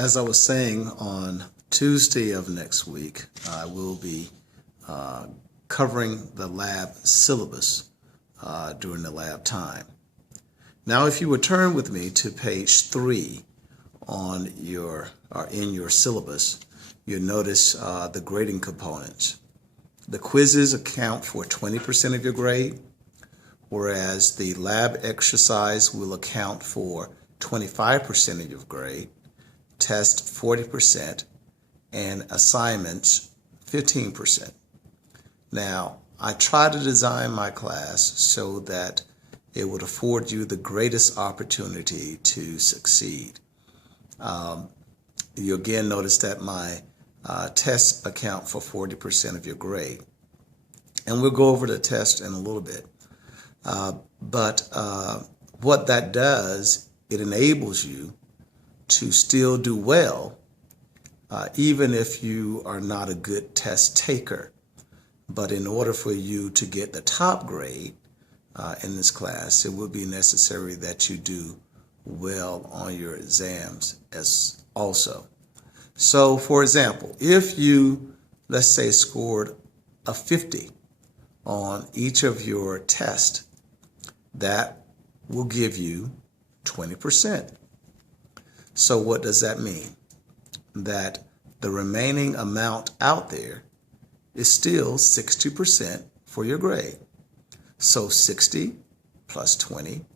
as I was saying, on Tuesday of next week, I will be covering the lab syllabus during the lab time. Now, if you would turn with me to page 3 in your syllabus, you'll notice the grading components. The quizzes account for 20% of your grade, whereas the lab exercise will account for 25% of your grade, test 40%, and assignments 15%. Now, I try to design my class so that it would afford you the greatest opportunity to succeed. You again notice that my tests account for 40% of your grade. And we'll go over the test in a little bit. But what that does, it enables you to still do well, even if you are not a good test taker. But in order for you to get the top grade in this class, it will be necessary that you do well on your exams as also. So, for example, if you, let's say, scored a 50 on each of your tests, that will give you 20%. So what does that mean? That the remaining amount out there is still 60% for your grade. So 60 plus 20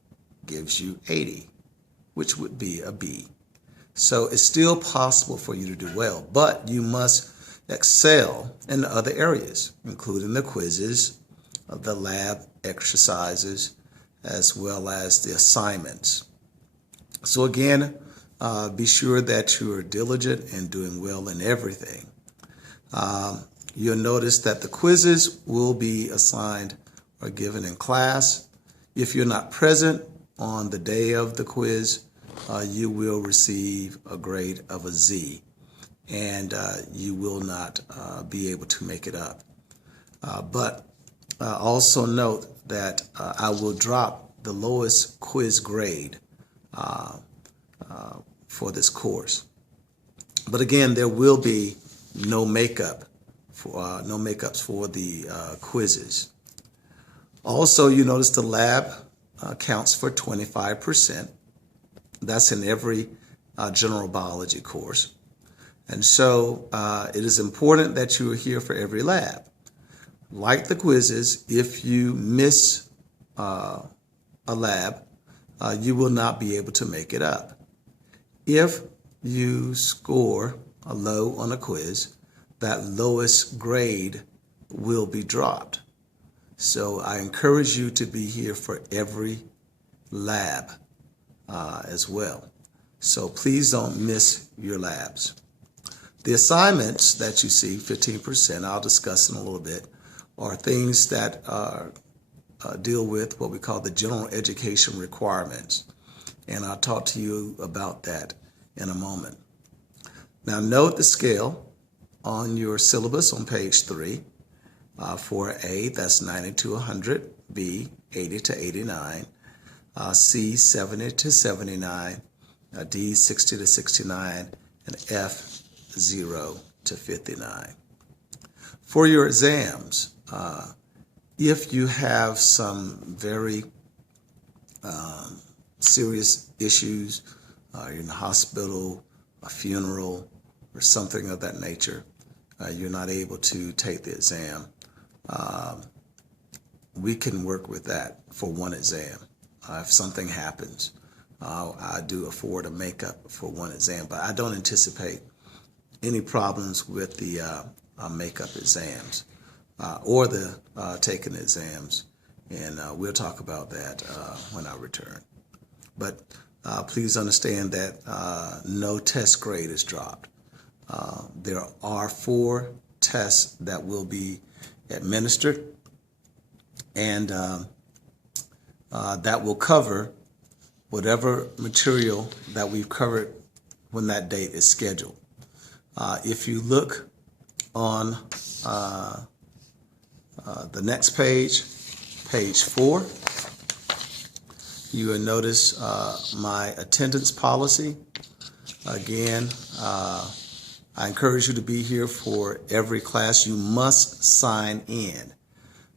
gives you 80, which would be a B. So it's still possible for you to do well, but you must excel in the other areas, including the quizzes, the lab exercises, as well as the assignments. So again, be sure that you are diligent and doing well in everything. You'll notice that the quizzes will be assigned or given in class. If you're not present on the day of the quiz, you will receive a grade of a Z, and you will not be able to make it up. But also note that I will drop the lowest quiz grade for this course. But again, there will be no makeups for the quizzes. Also, you notice the lab counts for 25%. That's in every general biology course. And so it is important that you are here for every lab. Like the quizzes, if you miss a lab, you will not be able to make it up. If you score a low on a quiz, that lowest grade will be dropped. So I encourage you to be here for every lab as well. So please don't miss your labs. The assignments that you see, 15%, I'll discuss in a little bit, are things that deal with what we call the general education requirements. And I'll talk to you about that in a moment. Now note the scale on your syllabus on page 3. For A, that's 90 to 100, B, 80 to 89, C, 70 to 79, D, 60 to 69, and F, 0 to 59. For your exams, if you have some very serious issues, you're in the hospital, a funeral, or something of that nature, you're not able to take the exam, we can work with that for one exam. If something happens, I do afford a makeup for one exam, but I don't anticipate any problems with the makeup exams or the taking exams, and we'll talk about that when I return. But please understand that no test grade is dropped. There are 4 tests that will be administered, and that will cover whatever material that we've covered when that date is scheduled. If you look on the next page, page 4, you will notice my attendance policy. Again, I encourage you to be here for every class. You must sign in.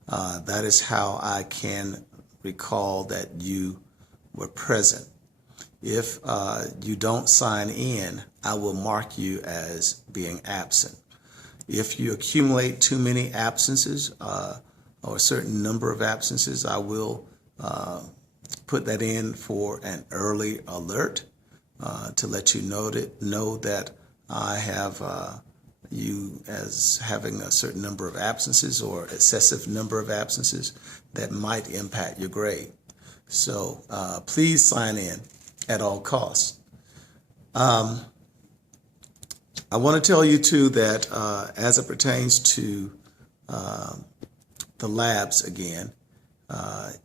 That is how I can recall that you were present. If you don't sign in, I will mark you as being absent. If you accumulate too many absences or a certain number of absences, I will put that in for an early alert to let you know that I have you as having a certain number of absences or excessive number of absences that might impact your grade. So please sign in at all costs. I want to tell you too that as it pertains to the labs again,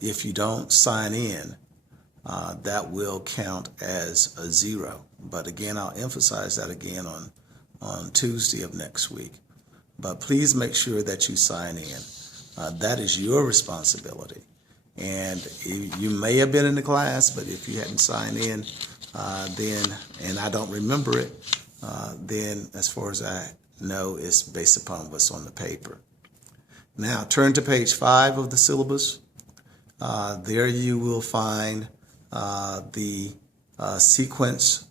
if you don't sign in, that will count as a 0. But again, I'll emphasize that again on Tuesday of next week. But please make sure that you sign in. That is your responsibility. And you may have been in the class, but if you hadn't signed in, then, and I don't remember it, then as far as I know, it's based upon what's on the paper. Now, turn to page 5 of the syllabus. There you will find the sequence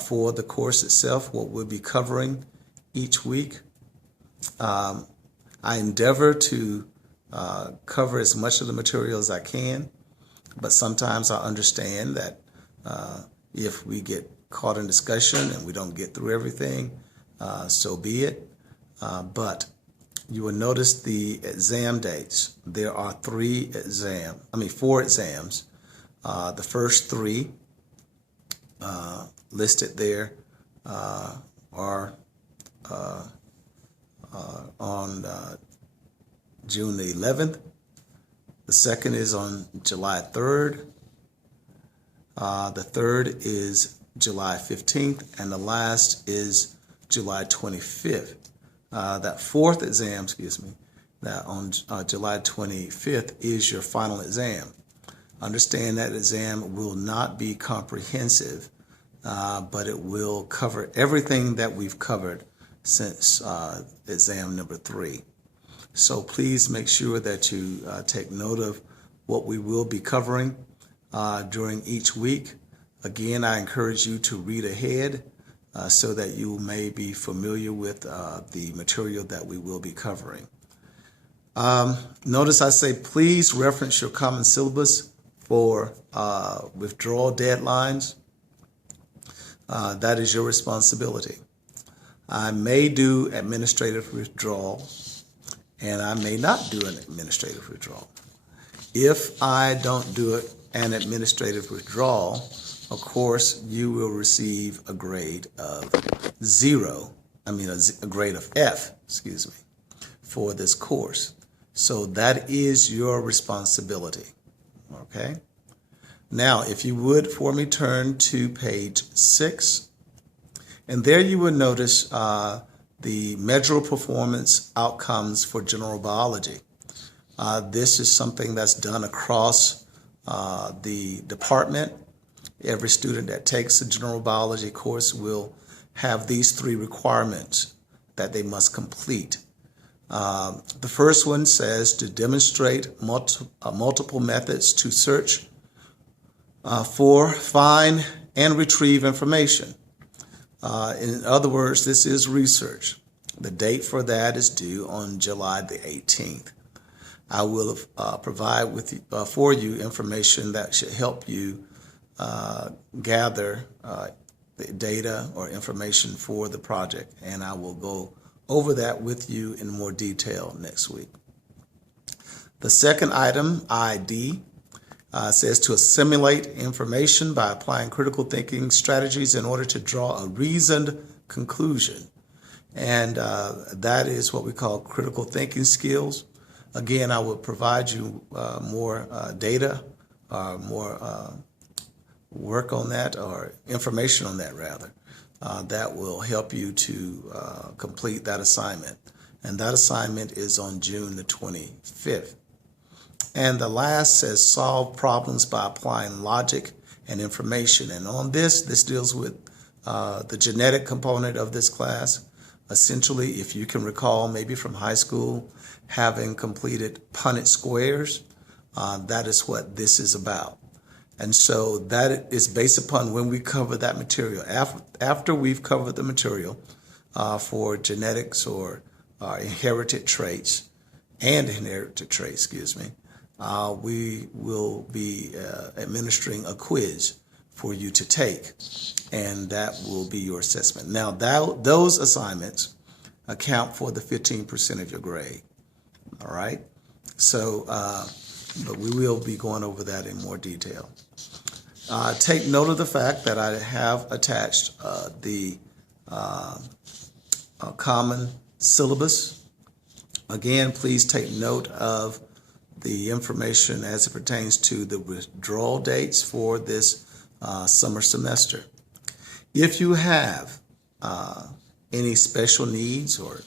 for the course itself, what we'll be covering each week. I endeavor to cover as much of the material as I can, but sometimes I understand that if we get caught in discussion and we don't get through everything, so be it. But you will notice the exam dates. There are 4 exams. The first 3 listed there are on June the 11th. The second is on July 3rd. The third is July 15th, and the last is July 25th. That fourth exam, that on July 25th is your final exam. Understand that exam will not be comprehensive, but it will cover everything that we've covered since exam number 3. So please make sure that you take note of what we will be covering during each week. Again, I encourage you to read ahead so that you may be familiar with the material that we will be covering. Notice I say please reference your common syllabus for withdrawal deadlines. That is your responsibility. I may do administrative withdrawal, and I may not do an administrative withdrawal. If I don't do an administrative withdrawal, of course, you will receive a grade of 0, a grade of F, for this course. So that is your responsibility, okay? Now, if you would, for me, turn to page 6, and there you will notice the measurable performance outcomes for general biology. This is something that's done across the department. Every student that takes a general biology course will have these 3 requirements that they must complete. The first one says to demonstrate multiple methods to search for, find, and retrieve information. In other words, this is research. The date for that is due on July the 18th. I will provide for you information that should help you gather the data or information for the project, and I will go over that with you in more detail next week. The second item, ID, says to assimilate information by applying critical thinking strategies in order to draw a reasoned conclusion. And that is what we call critical thinking skills. Again, I will provide you more data, more work on that, or information on that rather, that will help you to complete that assignment. And that assignment is on June the 25th. And the last says solve problems by applying logic and information. And on this deals with the genetic component of this class. Essentially, if you can recall, maybe from high school, having completed Punnett squares, that is what this is about. And so that is based upon when we cover that material. After we've covered the material for genetics or inherited traits, we will be administering a quiz for you to take, and that will be your assessment. Now, those assignments account for the 15% of your grade, all right? So, but we will be going over that in more detail. Take note of the fact that I have attached the common syllabus. Again, please take note of the information as it pertains to the withdrawal dates for this summer semester. If you have any special needs or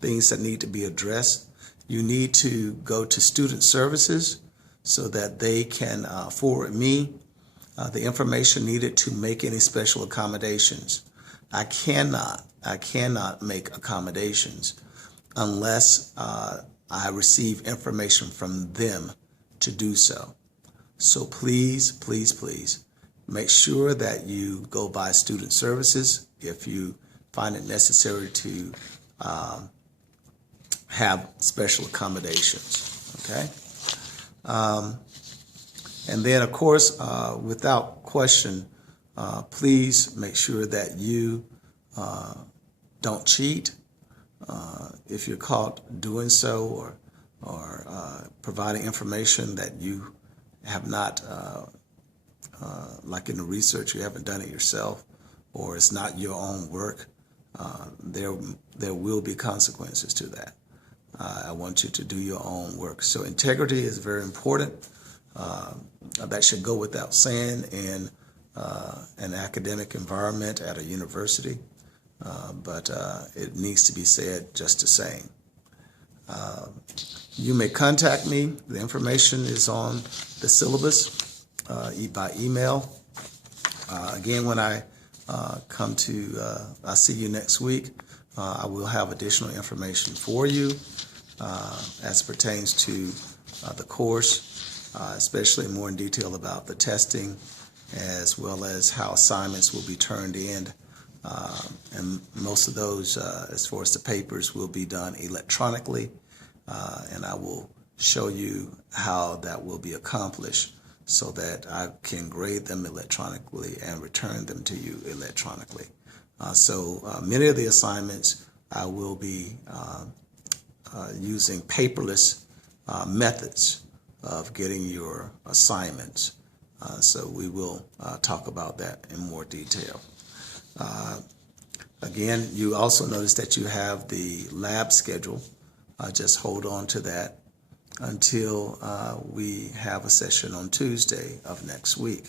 things that need to be addressed, you need to go to Student Services so that they can forward me the information needed to make any special accommodations. I cannot make accommodations unless I receive information from them to do so. So please, please, please make sure that you go by Student Services if you find it necessary to have special accommodations, okay? And then, of course, without question, please make sure that you don't cheat. If you're caught doing so or providing information that you have not, like in the research, you haven't done it yourself, or it's not your own work, there will be consequences to that. I want you to do your own work. So integrity is very important. That should go without saying in an academic environment at a university, but it needs to be said just the same. You may contact me. The information is on the syllabus by email. Again, when I I'll see you next week, I will have additional information for you as it pertains to the course, especially more in detail about the testing, as well as how assignments will be turned in. And most of those, as far as the papers, will be done electronically, and I will show you how that will be accomplished so that I can grade them electronically and return them to you electronically. So many of the assignments I will be using paperless methods of getting your assignments. So we will talk about that in more detail. Again, you also notice that you have the lab schedule. Just hold on to that until we have a session on Tuesday of next week.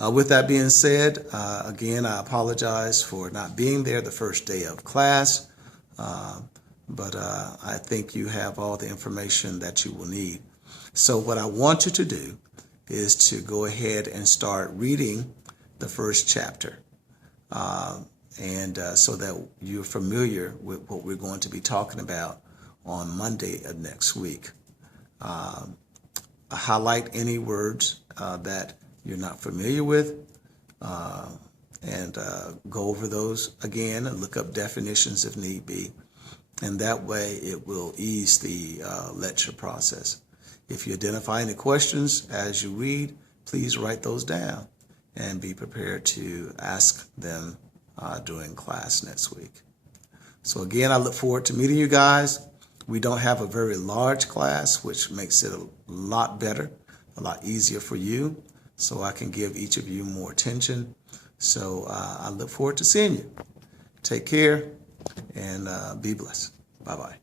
With that being said, again, I apologize for not being there the first day of class, but I think you have all the information that you will need. So what I want you to do is to go ahead and start reading the first chapter, and so that you're familiar with what we're going to be talking about on Monday of next week. Highlight any words that you're not familiar with, and go over those again and look up definitions if need be. And that way it will ease the lecture process. If you identify any questions as you read, please write those down and be prepared to ask them during class next week. So again, I look forward to meeting you guys. We don't have a very large class, which makes it a lot better, a lot easier for you, so I can give each of you more attention. So I look forward to seeing you. Take care and be blessed. Bye-bye.